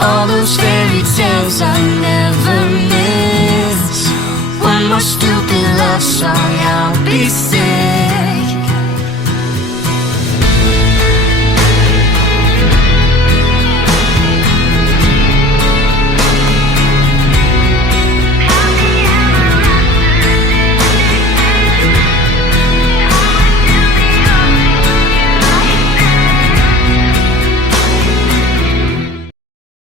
all those fairy tales I never missed. One more stupid love song, I'll be sick.